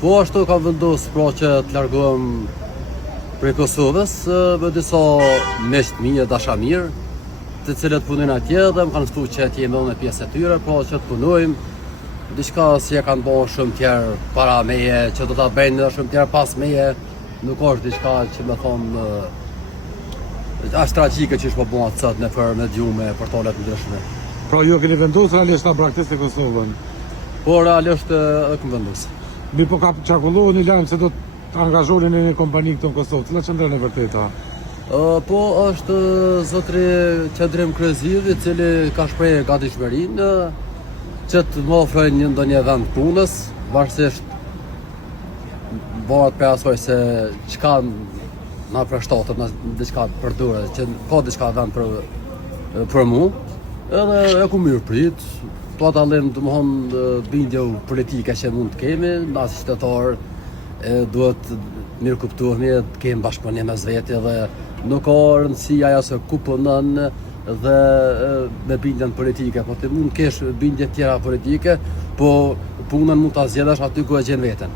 Po ashtu kam vendosur pra që të largohem prej Kosovës me disa miq të mirë, dashamirë, të cilët punojnë atje dhe më kanë thënë që atje më me pjesë e tyre, pra që të punojmë diçka si e kanë bërë shumë tjerë para meje, që do ta bëjnë edhe shumë tjerë pas meje, nuk është diçka që më thonë është tragjike që është po bën atë në për mediume, portalet ndryshme. Pra ju keni vendosur realisht ta braktisni Kosovën. Po realisht e kam vendosur. Mi po ka qarkullohu një lajm se do të angazhonin në një kompani këtu në Kosovë. Cila qendron e vërteta? Po është zotri Qendrim Kryeziv, i cili ka shprehë gatishmërinë që të më ofrojnë një ndonjë vend punës, varësisht bëhet për asoj se çka na përshtatet, na diçka për dure, që ka diçka vend për mu, edhe e ku mirë prit, pa dallim domthonë bindje politike që mund të kemi, na si qytetar duhet mirë kuptohemi, të kemi bashkëpunim mes vetë dhe nuk ka rëndësi ajo se ku punon dhe me bindjen politike, po ti mund kesh bindje tjera politike, po punën mund ta zgjedhësh aty ku e gjen veten.